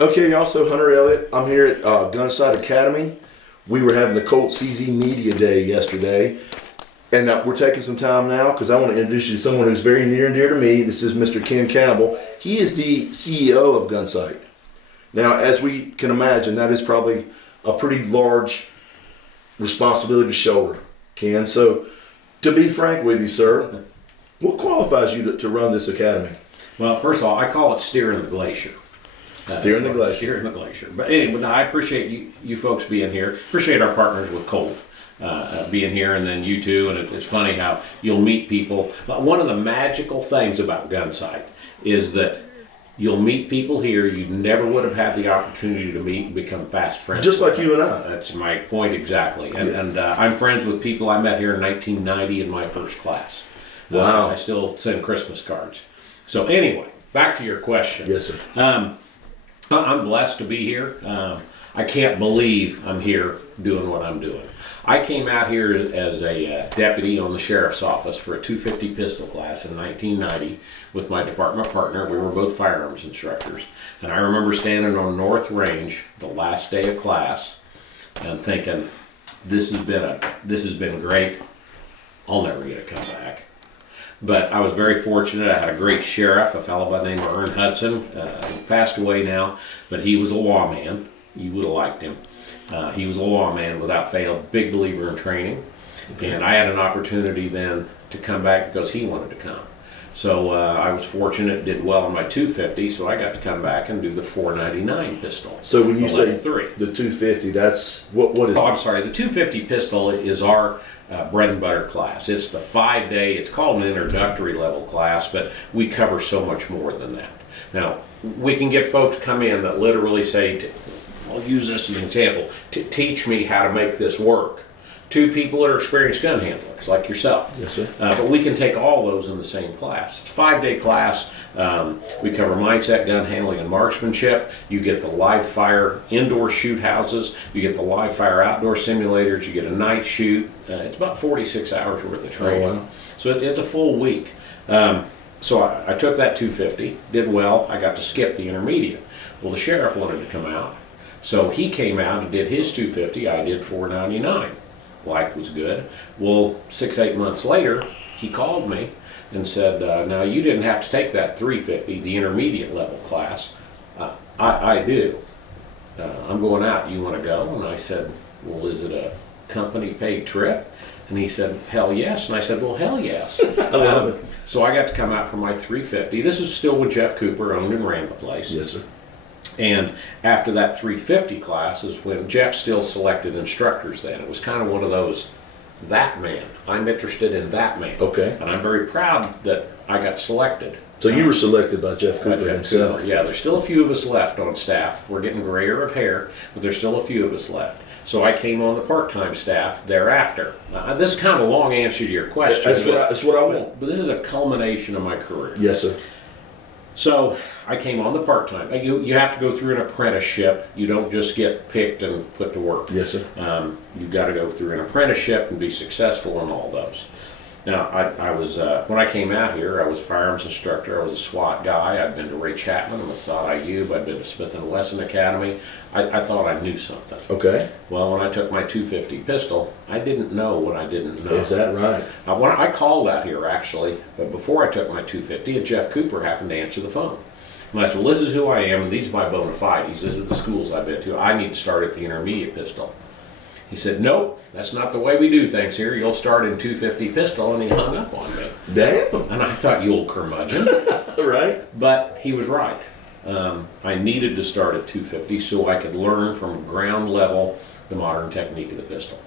Okay, y'all, so Hunter Elliott. I'm here at Gunsite Academy. We were having the Colt CZ Media Day yesterday, and we're taking some time now because I want to introduce you to someone who's very near and dear to me. This is Mr. Ken Campbell. He is the CEO of Gunsite. Now, as we can imagine, that is probably a pretty large responsibility to shoulder, Ken. So, to be frank with you, sir, what qualifies you to run this academy? Well, first of all, I call it steering the glacier. Steering the glacier. Steering the glacier. But anyway, no, I appreciate you folks being here. Appreciate our partners with Colt being here, and then you too. And it's funny how you'll meet people. But one of the magical things about Gunsite is that you'll meet people here you never would have had the opportunity to meet and become fast friends. Just like you and I. That's my point exactly. And I'm friends with people I met here in 1990 in my first class. Wow. I still send Christmas cards. So anyway, back to your question. Yes, sir. I'm blessed to be here. I can't believe I'm here doing what I'm doing. I came out here as a deputy on the sheriff's office for a 250 pistol class in 1990 with my department partner. We were both firearms instructors. And I remember standing on North Range the last day of class and thinking, this has been great. I'll never get to come back. But I was very fortunate. I had a great sheriff, a fellow by the name of Ern Hudson. He passed away now, but he was a lawman. You would have liked him. He was a lawman without fail, big believer in training. Okay. And I had an opportunity then to come back because he wanted to come. So I was fortunate, did well on my 250, so I got to come back and do the 499 pistol. So when you say the 250, that's what is? Oh, I'm sorry. The 250 pistol is our bread and butter class. It's the 5-day. It's called an introductory level class, but we cover so much more than that. Now we can get folks come in that literally say, I'll use this as an example, to teach me how to make this work. Two people that are experienced gun handlers, like yourself. Yes, sir. But we can take all those in the same class. It's a 5-day class. We cover mindset, gun handling, and marksmanship. You get the live fire indoor shoot houses. You get the live fire outdoor simulators. You get a night shoot. It's about 46 hours worth of training. Oh, wow. So it's a full week. So I took that 250, did well. I got to skip the intermediate. Well, the sheriff wanted to come out. So he came out and did his 250. I did 499. Life was good. Well, 6-8 months later, he called me and said, now you didn't have to take that 350, the intermediate level class. I do. I'm going out. You want to go? And I said, well, is it a company paid trip? And he said, hell yes. And I said, well, hell yes. So I got to come out for my 350. This is still when Jeff Cooper owned and ran the place. Yes, sir. And after that 350 class is when Jeff still selected instructors then. It was kind of one of those, that man. I'm interested in that man. Okay. And I'm very proud that I got selected. So you were selected by Jeff Cooper himself. Cooper. Yeah, there's still a few of us left on staff. We're getting grayer of hair, but there's still a few of us left. So I came on the part-time staff thereafter. This is kind of a long answer to your question. That's what I want. But this is a culmination of my career. Yes, sir. So I came on the part-time. You have to go through an apprenticeship. You don't just get picked and put to work. Yes, sir. You've got to go through an apprenticeship and be successful in all those. Now, I was when I came out here, I was a firearms instructor. I was a SWAT guy. I'd been to Ray Chapman and Mossad Ayub. I'd been to Smith & Wesson Academy. I thought I knew something. Okay. Well, when I took my 250 pistol, I didn't know what I didn't know. Is that right? When I called out here, actually, but before I took my 250, and Jeff Cooper happened to answer the phone. And I said, well, this is who I am, and these are my bona fides. This is the schools I've been to. I need to start at the intermediate pistol. He said, nope, that's not the way we do things here. You'll start in 250 pistol, and he hung up on me. Damn. And I thought, you old curmudgeon. Right. But he was right. I needed to start at 250 so I could learn from ground level the modern technique of the pistol.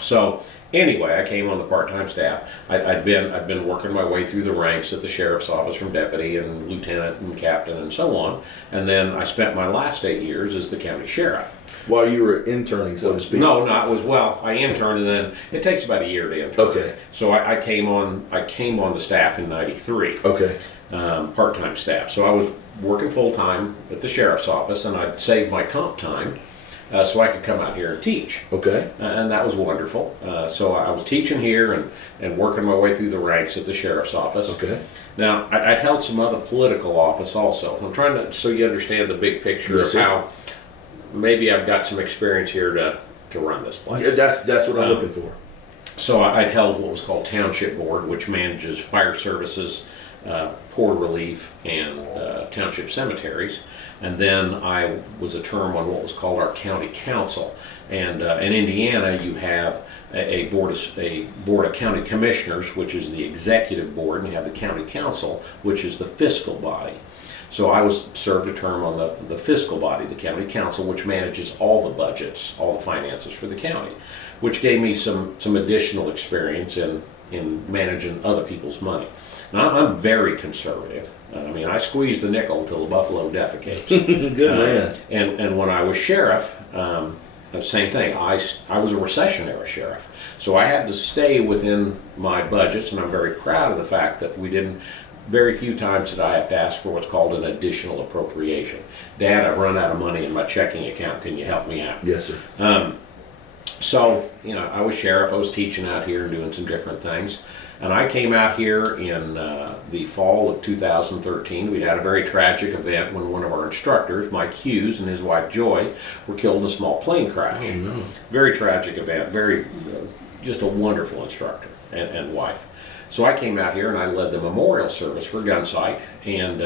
So anyway, I came on the part-time staff. I'd been working my way through the ranks at the sheriff's office from deputy and lieutenant and captain and so on. And then I spent my last 8 years as the county sheriff. While you were interning, so to speak. No, I interned, and then it takes about a year to intern. Okay. So I came on the staff in '93. Okay. Part-time staff. So I was working full-time at the sheriff's office, and I'd save my comp time so I could come out here and teach. Okay. And that was wonderful. So I was teaching here and working my way through the ranks at the sheriff's office. Okay. Now, I'd held some other political office also. I'm trying to, so you understand the big picture Yes, of sir. how maybe I've got some experience here to run this place. Yeah, that's what I'm looking for. So I'd held what was called Township Board, which manages fire services, poor relief, and township cemeteries. And then I was a term on what was called our county council. And in Indiana, you have a board of county commissioners, which is the executive board, and you have the county council, which is the fiscal body. So I served a term on the fiscal body, the county council, which manages all the budgets, all the finances for the county, which gave me some additional experience in managing other people's money. Now, I'm very conservative. I mean, I squeeze the nickel till the buffalo defecates. Good man. And when I was sheriff, same thing. I was a recession era sheriff, so I had to stay within my budgets, and I'm very proud of the fact that we didn't. Very few times did I have to ask for what's called an additional appropriation. Dad, I've run out of money in my checking account. Can you help me out? Yes, sir. So, you know, I was sheriff, I was teaching out here and doing some different things. And I came out here in the fall of 2013. We had a very tragic event when one of our instructors, Mike Hughes, and his wife Joy, were killed in a small plane crash. Oh, no. Very tragic event, very, just a wonderful instructor and wife. So I came out here and I led the memorial service for Gunsite, and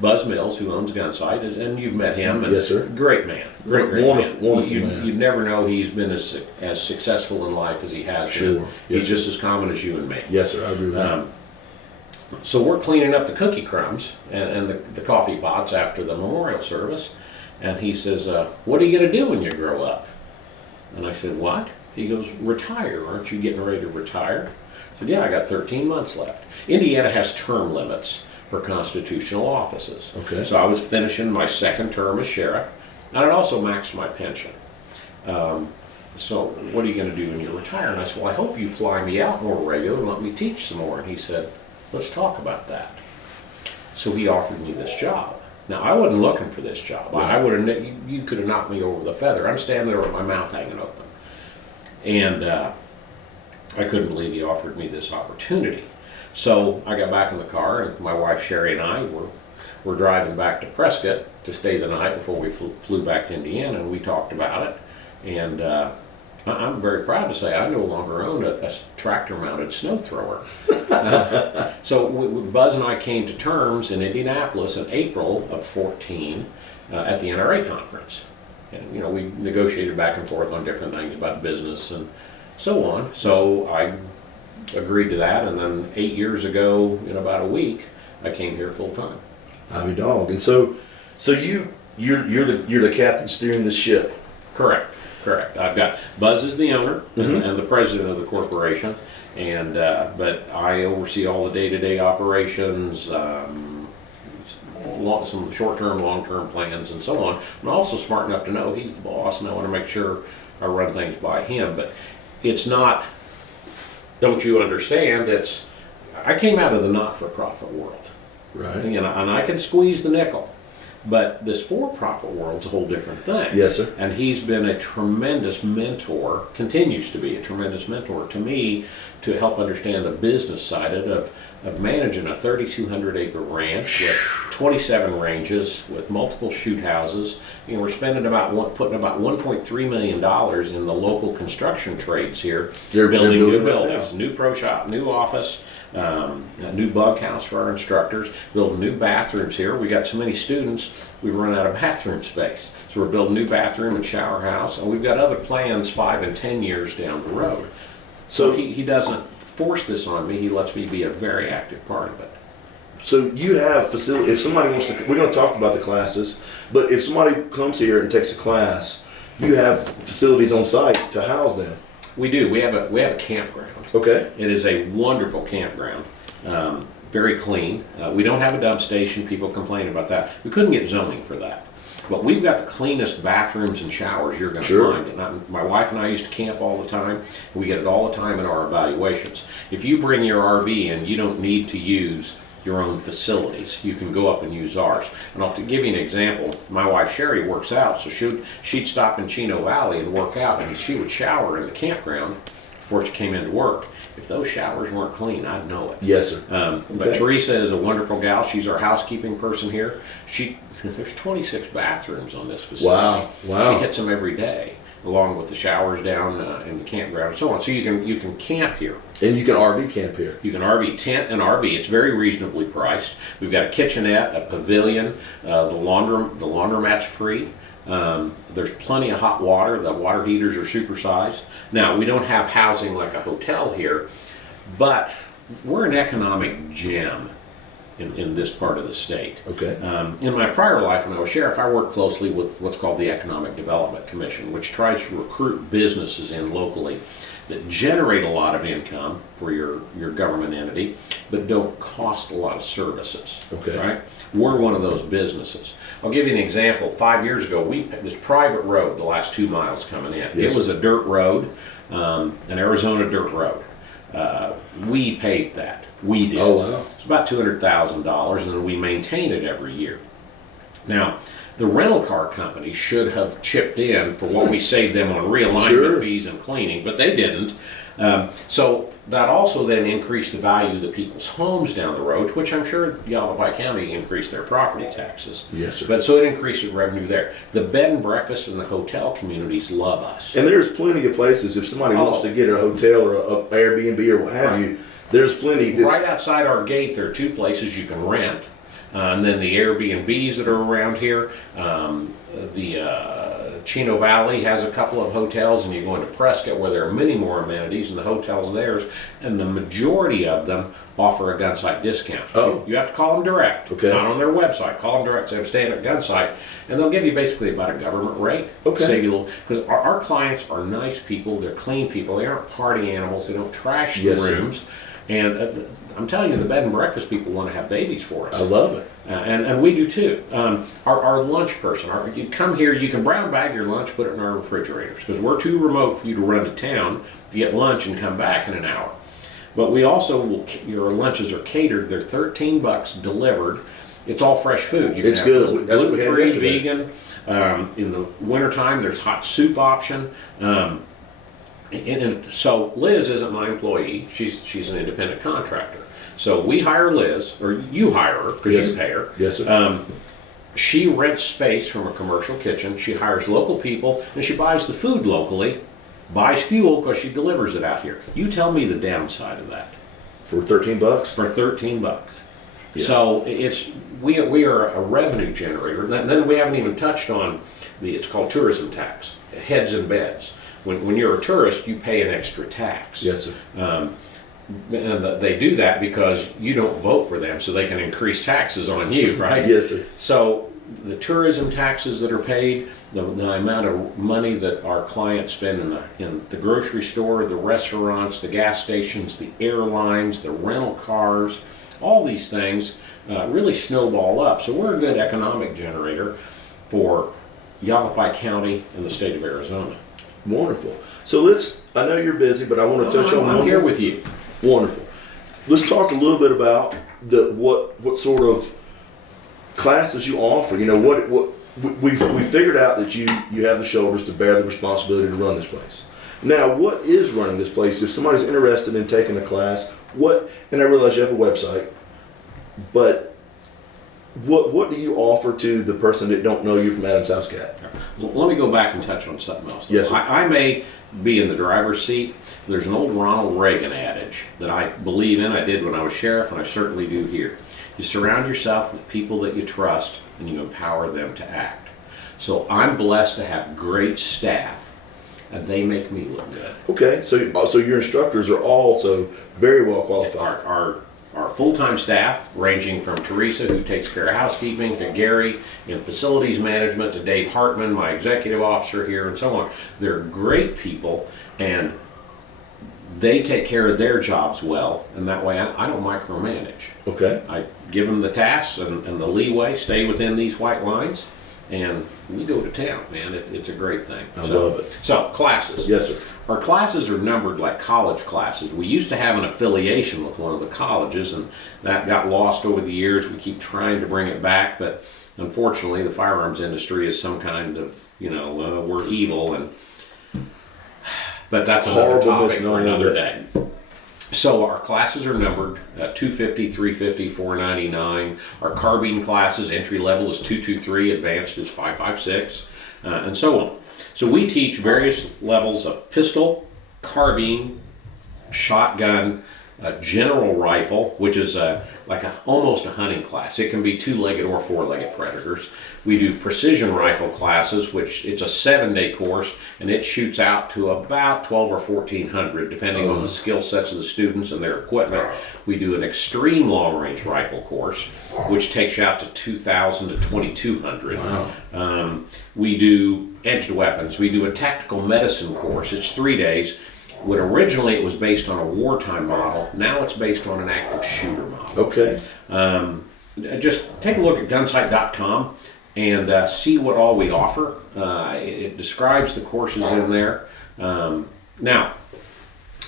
Buzz Mills, who owns Gunsite, and you've met him. And Yes, sir. Great man. Great Wonderful, man. wonderful man. You'd never know he's been as successful in life as he has Sure. been. Yes, He's just as common as you and me. Yes, sir. I agree with that. So we're cleaning up the cookie crumbs and the coffee pots after the memorial service, and he says, what are you going to do when you grow up? And I said, what? He goes, retire. Aren't you getting ready to retire? I said, yeah, I got 13 months left. Indiana has term limits for constitutional offices. Okay. So I was finishing my second term as sheriff, and I'd also maxed my pension. So what are you going to do when you retire? And I said, well, I hope you fly me out more regular and let me teach some more. And he said, let's talk about that. So he offered me this job. Now, I wasn't looking for this job. I would have, you could have knocked me over the feather. I'm standing there with my mouth hanging open. And I couldn't believe he offered me this opportunity. So I got back in the car, and my wife Sherry and I were driving back to Prescott to stay the night before we flew back to Indiana, and we talked about it. And I'm very proud to say I no longer own a tractor-mounted snow thrower. So Buzz and I came to terms in Indianapolis in April of 14 at the NRA conference. And, you know, we negotiated back and forth on different things about business and so on. So I agreed to that, and then 8 years ago, in about a week, I came here full time. I'll be dog. And so you're the captain steering the ship. Correct. I've got Buzz is the owner and the president of the corporation, and but I oversee all the day-to-day operations, some short-term, long-term plans, and so on. I'm also smart enough to know he's the boss, and I want to make sure I run things by him. But it's not. Don't you understand? I came out of the not-for-profit world, Right. you know, and I can squeeze the nickel. But this for-profit world's a whole different thing. Yes, sir. And he's been a tremendous mentor, continues to be a tremendous mentor to me to help understand the business side of managing a 3,200 acre ranch with 27 ranges, with multiple shoot houses. You know, we're spending putting about $1.3 million in the local construction trades here. They're building new building right buildings, now. new pro shop, new office, a new bunkhouse for our instructors, building new bathrooms here. We got so many students, we've run out of bathroom space. So we're building new bathroom and shower house, and we've got other plans 5 and 10 years down the road. So he doesn't force this on me, he lets me be a very active part of it. So you have facility. If somebody wants to, we're going to talk about the classes. But if somebody comes here and takes a class, you have facilities on site to house them. We do. We have a campground. Okay. It is a wonderful campground, very clean. We don't have a dump station. People complain about that. We couldn't get zoning for that. But we've got the cleanest bathrooms and showers you're going to Sure. find. And my wife and I used to camp all the time. And we get it all the time in our evaluations. If you bring your RV in, you don't need to use your own facilities. You can go up and use ours. And I'll give you an example. My wife Sherry works out, so she'd stop in Chino Valley and work out, and she would shower in the campground before she came into work. If those showers weren't clean, I'd know it. Yes, sir. But Okay. Teresa is a wonderful gal. She's our housekeeping person here. There's 26 bathrooms on this facility. Wow. She hits them every day, along with the showers down in the campground and so on. So you can camp here. And you can RV camp here. You can RV, tent and RV. It's very reasonably priced. We've got a kitchenette, a pavilion, the laundromat's free. There's plenty of hot water. The water heaters are supersized. Now, we don't have housing like a hotel here, but we're an economic gem in this part of the state. Okay. In my prior life, when I was sheriff, I worked closely with what's called the Economic Development Commission, which tries to recruit businesses in locally that generate a lot of income for your government entity, but don't cost a lot of services. Okay. Right? We're one of those businesses. I'll give you an example. 5 years ago, this private road, the last 2 miles coming in, Yes. it was a dirt road, an Arizona dirt road. We paved that. We did. Oh, wow. It's about $200,000, and we maintain it every year. Now, the rental car company should have chipped in for what we saved them on realignment Sure. fees and cleaning, but they didn't. So that also then increased the value of the people's homes down the road, which I'm sure Yavapai County increased their property taxes. Yes, sir. But so it increased the revenue there. The bed and breakfast and the hotel communities love us. And there's plenty of places, if somebody wants to get a hotel or a Airbnb or what have you, there's plenty. Right outside our gate, there are 2 places you can rent. And then the Airbnbs that are around here, Chino Valley has a couple of hotels, and you go into Prescott where there are many more amenities, and the hotel's theirs, and the majority of them offer a Gunsite discount. Oh. You have to call them direct, Okay. not on their website. Call them direct, say I'm staying at Gunsite, and they'll give you basically about a government rate. Okay. Save you a little, because our clients are nice people, they're clean people, they aren't party animals, they don't trash the Yes, sir. rooms, and I'm telling you, the bed and breakfast people want to have babies for us. I love it. And we do too. Our lunch person, you come here, you can brown bag your lunch, put it in our refrigerators, because we're too remote for you to run to town to get lunch and come back in an hour. But we also your lunches are catered. They're $13 delivered. It's all fresh food. You It's can have good. That's what we had gluten-free, yesterday. vegan. In the wintertime, there's hot soup option. And so Liz isn't my employee. She's an independent contractor. So we hire Liz, or you hire her because Yes. you pay her. Yes, sir. She rents space from a commercial kitchen. She hires local people, and she buys the food locally, buys fuel because she delivers it out here. You tell me the downside of that. For $13? For $13. Yeah. So we are a revenue generator. Then we haven't even touched on it's called tourism tax, heads and beds. When you're a tourist, you pay an extra tax. Yes, sir. And they do that because you don't vote for them, so they can increase taxes on you, right? Yes, sir. So the tourism taxes that are paid, the amount of money that our clients spend in the grocery store, the restaurants, the gas stations, the airlines, the rental cars, all these things really snowball up. So we're a good economic generator for Yavapai County and the state of Arizona. Wonderful. So I know you're busy, but I want to touch on I'm one here more. with you. Wonderful. Let's talk a little bit about what sort of classes you offer. You know, what we figured out that you have the shoulders to bear the responsibility to run this place. Now, what is running this place? If somebody's interested in taking a class, and I realize you have a website, but what do you offer to the person that don't know you from Adams House Cat? Let me go back and touch on something else. Yes, sir. I may be in the driver's seat. There's an old Ronald Reagan adage that I believe in. I did when I was sheriff, and I certainly do here. You surround yourself with people that you trust, and you empower them to act. So I'm blessed to have great staff, and they make me look good. Okay, so your instructors are also very well qualified. Our full-time staff, ranging from Teresa, who takes care of housekeeping, to Gary in facilities management, to Dave Hartman, my executive officer here, and so on. They're great people, and they take care of their jobs well, and that way I don't micromanage. Okay. I give them the tasks and the leeway, stay within these white lines, and we go to town, man. It's a great thing. I love it. So classes. Yes, sir. Our classes are numbered like college classes. We used to have an affiliation with one of the colleges, and that got lost over the years. We keep trying to bring it back, but unfortunately, the firearms industry is some kind of, we're evil, but that's another topic for another day. So our classes are numbered 250, 350, 499. Our carbine classes, entry level is 223, advanced is 556, and so on. So we teach various levels of pistol, carbine, shotgun, general rifle, which is almost a hunting class. It can be two-legged or four-legged predators. We do precision rifle classes, which it's a 7-day course, and it shoots out to about 12 or 1400, depending on the skill sets of the students and their equipment. We do an extreme long-range rifle course, which takes you out to 2000 to 2200. Wow. We do edged weapons. We do a tactical medicine course. It's 3 days. When originally it was based on a wartime model, now it's based on an active shooter model. Okay. Just take a look at Gunsite.com and see what all we offer. It describes the courses in there. Now,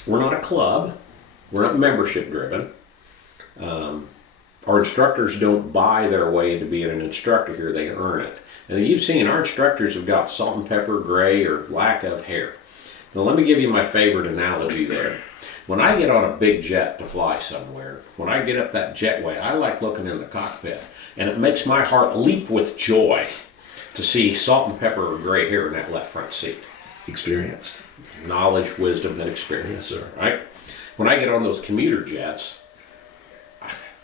we're not a club. We're not membership driven. Our instructors don't buy their way into being an instructor here. They earn it. And you've seen our instructors have got salt and pepper, gray, or lack of hair. Now let me give you my favorite analogy there. When I get on a big jet to fly somewhere, when I get up that jetway, I like looking in the cockpit. And it makes my heart leap with joy to see salt and pepper or gray hair in that left front seat. Experienced. Knowledge, wisdom, and experience. Yes, sir. Right? When I get on those commuter jets,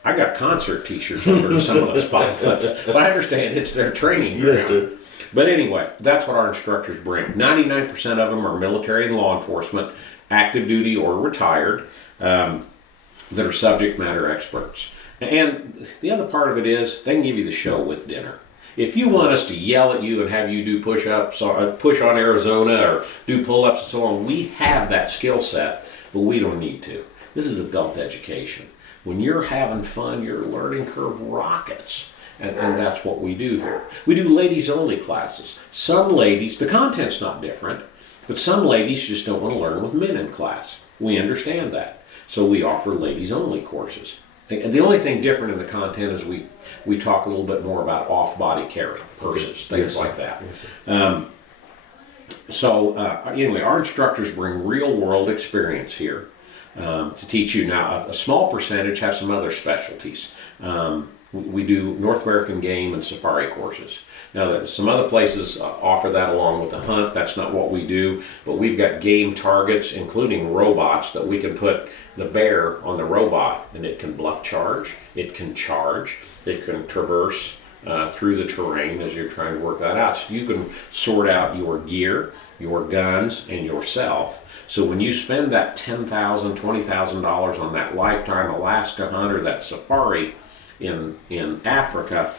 I got concert t-shirts under some of those pilots. But I understand it's their training ground. Yes, sir. But anyway, that's what our instructors bring. 99% of them are military and law enforcement, active duty or retired, that are subject matter experts. And the other part of it is they can give you the show with dinner. If you want us to yell at you and have you do push-ups, or push on Arizona, or do pull-ups and so on, we have that skill set, but we don't need to. This is adult education. When you're having fun, your learning curve rockets. And that's what we do here. We do ladies only classes. Some ladies, the content's not different, but some ladies just don't want to learn with men in class. We understand that. So we offer ladies only courses. And the only thing different in the content is we talk a little bit more about off-body carry, purses, things like that. Yes, Anyway, our instructors bring real world experience here to teach you. Now, a small percentage have some other specialties. We do North American game and safari courses. Now, some other places offer that along with the hunt. That's not what we do, but we've got game targets, including robots, that we can put the bear on the robot, and it can bluff charge, it can traverse through the terrain as you're trying to work that out. So you can sort out your gear, your guns, and yourself. So when you spend that $10,000, $20,000 on that lifetime Alaska hunt or that safari, in Africa,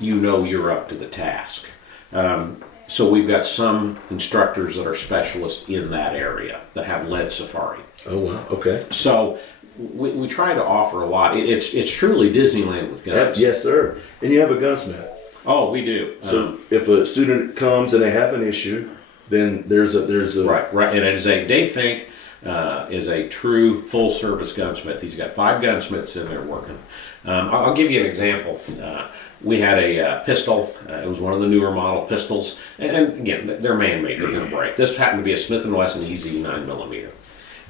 you know you're up to the task. So we've got some instructors that are specialists in that area that have led safari. Oh, wow. Okay. So we try to offer a lot. It's truly Disneyland with guns. Yes, sir. And you have a gunsmith. Oh, we do. So if a student comes and they have an issue, then there's a right. And it is Dave Fink is a true full service gunsmith. He's got 5 gunsmiths in there working. I'll give you an example. We had a pistol. It was one of the newer model pistols, and again, they're man-made. They're going to break. This happened to be a Smith & Wesson EZ 9mm,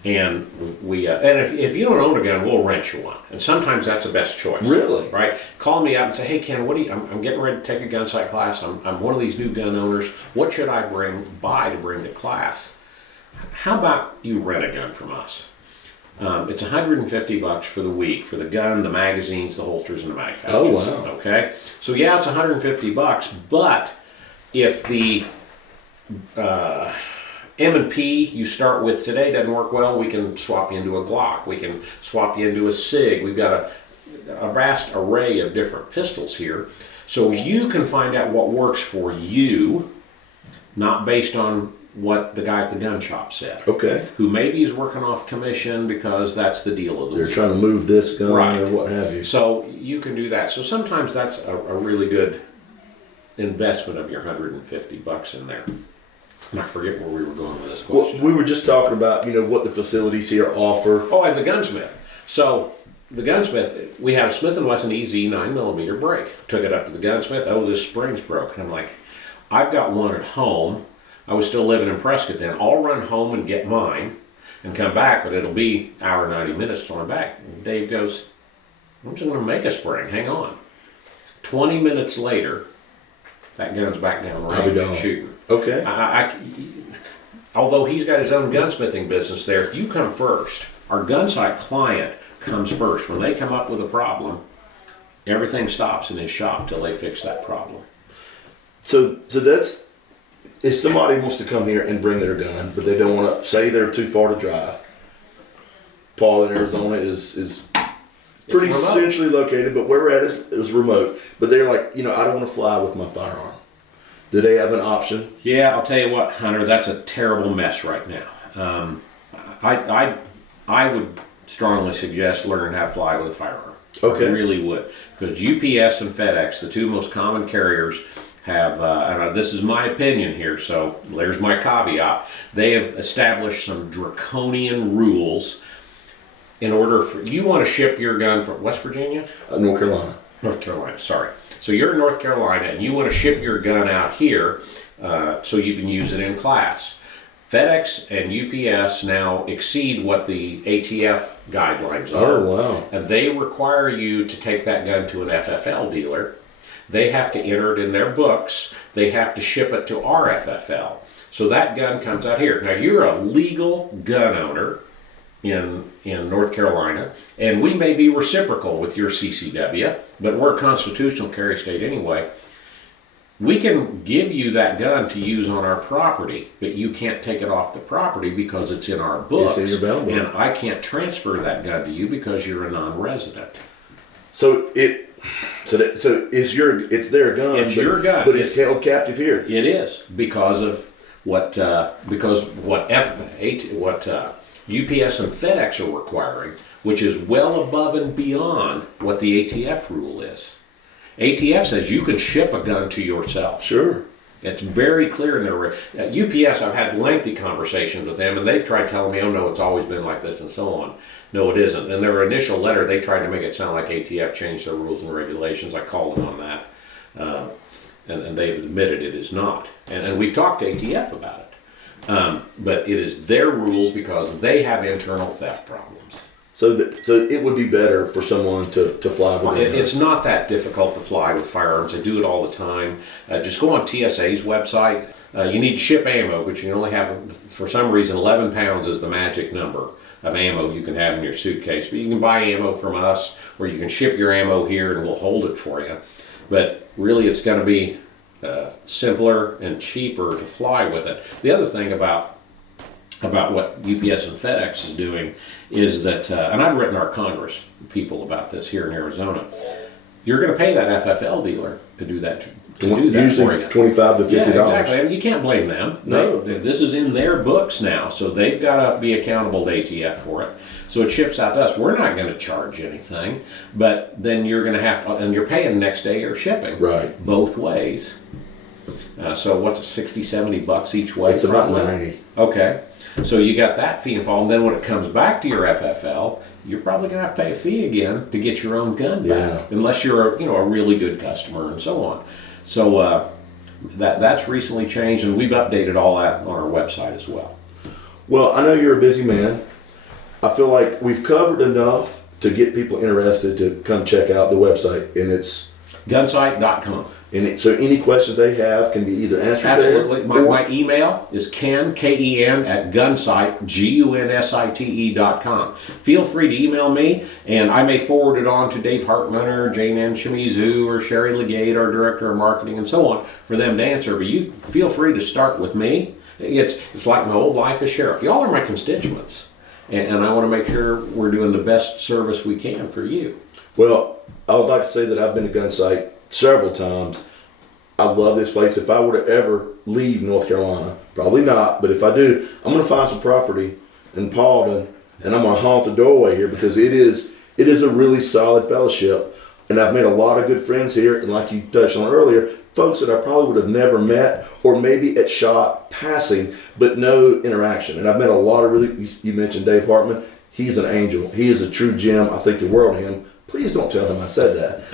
and if you don't own a gun, we'll rent you one. And sometimes that's the best choice. Really? Right? Call me up and say, hey Ken, I'm getting ready to take a Gunsite class. I'm one of these new gun owners. What should I buy to bring to class? How about you rent a gun from us? It's $150 for the week for the gun, the magazines, the holsters, and the mag pouches. Oh, wow. Okay, so yeah, it's $150, but if the M&P you start with today doesn't work well, we can swap you into a Glock. We can swap you into a SIG. We've got a vast array of different pistols here, so you can find out what works for you, not based on what the guy at the gun shop said. Okay. Who maybe is working off commission because that's the deal of the They're week. trying to move this gun Right. or what have you. So you can do that. So sometimes that's a really good investment of your $150 in there. And I forget where we were going with this Well, question. we were just talking about, what the facilities here offer. Oh, and the gunsmith. So the gunsmith, we had a Smith & Wesson EZ 9mm brake. Took it up to the gunsmith. Oh, this spring's broke. And I'm like, I've got one at home. I was still living in Prescott then. I'll run home and get mine and come back, but it'll be hour 90 minutes till I'm back. And Dave goes, I'm just going to make a spring. Hang on. 20 minutes later, that gun's back down the range and shooting. Okay. Although he's got his own gunsmithing business there, you come first. Our Gunsite client comes first. When they come up with a problem, everything stops in his shop till they fix that problem. So that's, if somebody wants to come here and bring their gun, but they don't want to, say they're too far to drive. Paul in Arizona is pretty centrally located, but where we're at is remote. But they're like, I don't want to fly with my firearm. Do they have an option? Yeah, I'll tell you what, Hunter, that's a terrible mess right now. I would strongly suggest learning how to fly with a firearm. Okay. I really would. Because UPS and FedEx, the two most common carriers, have, and this is my opinion here, so there's my caveat, they have established some draconian rules in order for, you want to ship your gun from West Virginia? North Carolina. North Carolina, sorry. So you're in North Carolina and you want to ship your gun out here so you can use it in class. FedEx and UPS now exceed what the ATF guidelines are. Oh, wow. And they require you to take that gun to an FFL dealer. They have to enter it in their books. They have to ship it to our FFL. So that gun comes out here. Now you're a legal gun owner in North Carolina, and we may be reciprocal with your CCW, but we're a constitutional carry state anyway. We can give you that gun to use on our property, but you can't take it off the property because it's in our books. It's in your book. And I can't transfer that gun to you because you're a non-resident. So it's their gun. It's your gun. But it's held captive here. It is because of what UPS and FedEx are requiring, which is well above and beyond what the ATF rule is. ATF says you can ship a gun to yourself. Sure. It's very clear in their UPS. I've had lengthy conversations with them, and they've tried telling me, "Oh no, it's always been like this," and so on. No, it isn't. In their initial letter, they tried to make it sound like ATF changed their rules and regulations. I called them on that, and they've admitted it is not. And we've talked to ATF about it, but it is their rules because they have internal theft problems. So it would be better for someone to fly with their gun. It's not that difficult to fly with firearms. I do it all the time. Just go on TSA's website. You need to ship ammo, but you can only have, for some reason, 11 pounds is the magic number of ammo you can have in your suitcase. But you can buy ammo from us, or you can ship your ammo here and we'll hold it for you. But really it's going to be simpler and cheaper to fly with it. The other thing about what UPS and FedEx is doing is that, and I've written our Congress people about this here in Arizona, you're going to pay that FFL dealer to do that for you. Usually $25 to $50. Yeah, exactly. I mean, you can't blame them. No. This is in their books now, so they've got to be accountable to ATF for it. So it ships out to us. We're not going to charge anything, but then you're going to have to, and you're paying next day or shipping. Right. Both ways. So what's it, $60, $70 each way? It's about 90. Okay. So you got that fee involved, and then when it comes back to your FFL, you're probably going to have to pay a fee again to get your own gun back, unless you're a really good customer and so on. So that's recently changed, and we've updated all that on our website as well. Well, I know you're a busy man. I feel like we've covered enough to get people interested to come check out the website, and it's Gunsite.com. So any questions they have can be either answered Absolutely. there. My email is Ken, K-E-N, at Gunsite, Gunsite.com. Feel free to email me, and I may forward it on to Dave Hartman or Jane Ann Shimizu or Sherry Legate, our Director of Marketing, and so on, for them to answer. But you feel free to start with me. It's like my old life as sheriff. Y'all are my constituents, and I want to make sure we're doing the best service we can for you. Well, I would like to say that I've been to Gunsite several times. I love this place. If I were to ever leave North Carolina, probably not, but if I do, I'm going to find some property in Paulden, and I'm going to haunt the doorway here because it is a really solid fellowship, and I've made a lot of good friends here. And like you touched on earlier, folks that I probably would have never met, or maybe at SHOT passing, but no interaction. And I've met a lot of you mentioned Dave Hartman. He's an angel. He is a true gem. I think the world of him. Please don't tell him I said that.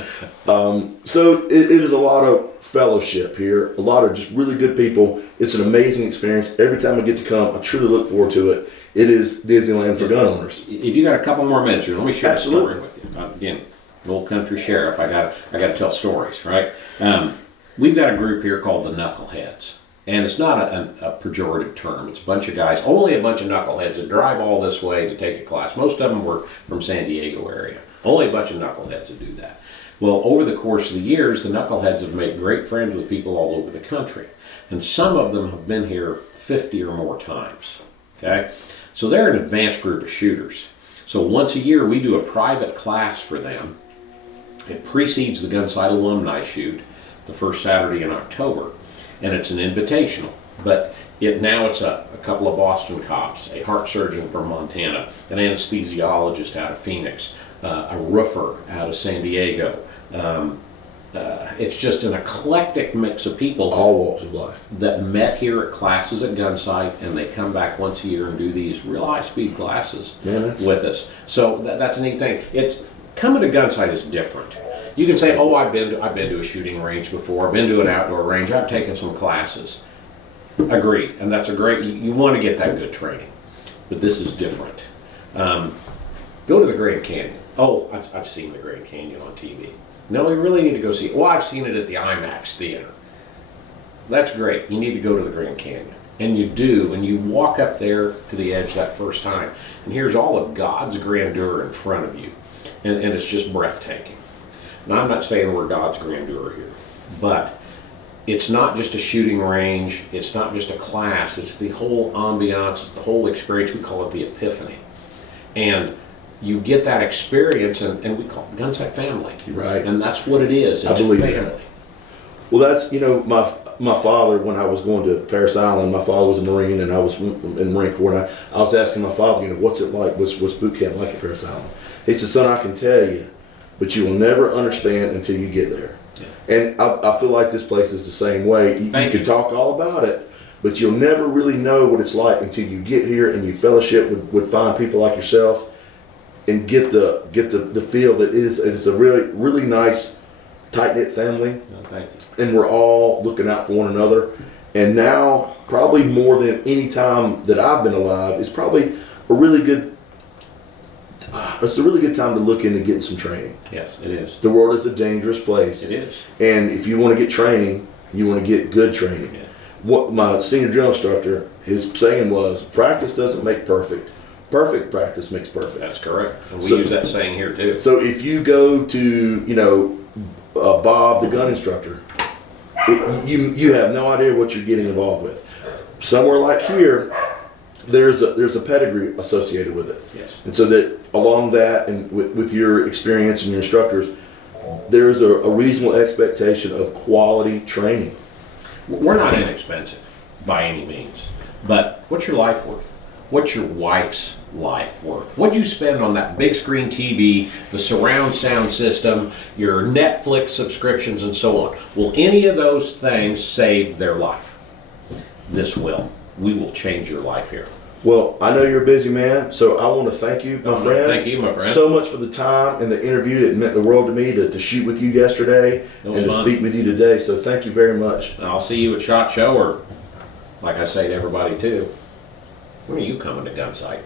So it is a lot of fellowship here, a lot of just really good people. It's an amazing experience. Every time I get to come, I truly look forward to it. It is Disneyland for gun owners. If you got a couple more minutes here, let me share Absolutely. a story with you. Again, an old country sheriff. I got to tell stories, right? We've got a group here called the Knuckleheads. And it's not a pejorative term. It's a bunch of guys, only a bunch of knuckleheads that drive all this way to take a class. Most of them were from San Diego area. Only a bunch of knuckleheads that do that. Well, over the course of the years, the knuckleheads have made great friends with people all over the country. And some of them have been here 50 or more times. Okay? So they're an advanced group of shooters. So once a year, we do a private class for them. It precedes the Gunsite alumni shoot, the first Saturday in October. And it's an invitational, but now it's a couple of Boston cops, a heart surgeon from Montana, an anesthesiologist out of Phoenix, a roofer out of San Diego. It's just an eclectic mix of people. All walks of life. That met here at classes at Gunsite, and they come back once a year and do these real high-speed classes with us. So that's a neat thing. It's coming to Gunsite is different. You can say, oh, I've been to a shooting range before, I've been to an outdoor range, I've taken some classes. Agreed, and that's a great, you want to get that good training. But this is different. Go to the Grand Canyon. Oh, I've seen the Grand Canyon on TV. No, you really need to go see it. Well, I've seen it at the IMAX theater. That's great. You need to go to the Grand Canyon. And you do, and you walk up there to the edge that first time, and here's all of God's grandeur in front of you. And it's just breathtaking. Now, I'm not saying we're God's grandeur here, but it's not just a shooting range, it's not just a class, it's the whole ambiance, it's the whole experience. We call it the epiphany. And you get that experience, and we call it Gunsite family. Right. And that's what it is. It's I believe family. that. Well, that's, my father, when I was going to Parris Island, my father was a Marine, and I was in Marine Corps, and I was asking my father, what's it like, what's boot camp like at Parris Island? He said, son, I can tell you, but you will never understand until you get there. Yeah. And I feel like this place is the same way. You can talk all about it, but you'll never really know what it's like until you get here and you fellowship with fine people like yourself and get the feel that it's a really, really nice, tight-knit family. Oh, thank you. And we're all looking out for one another. And now, probably more than any time that I've been alive, it's probably a really good time to look into getting some training. Yes, it is. The world is a dangerous place. It is. And if you want to get training, you want to get good training. Yeah. What my senior drill instructor, his saying was, practice doesn't make perfect. Perfect practice makes perfect. That's correct. And we use that saying here too. So if you go to, Bob, the gun instructor, you have no idea what you're getting involved with. Somewhere like here, there's a pedigree associated with it. Yes. And so that along that and with your experience and your instructors, there's a reasonable expectation of quality training. We're not inexpensive by any means, but what's your life worth? What's your wife's life worth? What'd you spend on that big screen TV, the surround sound system, your Netflix subscriptions, and so on? Will any of those things save their life? This will. We will change your life here. Well, I know you're a busy man, so I want to thank you, my friend. Thank you, my friend. So much for the time and the interview. It meant the world to me to shoot with you yesterday and to speak with you today. So thank you very much. And I'll see you at SHOT Show, or like I say to everybody too, when are you coming to Gunsite?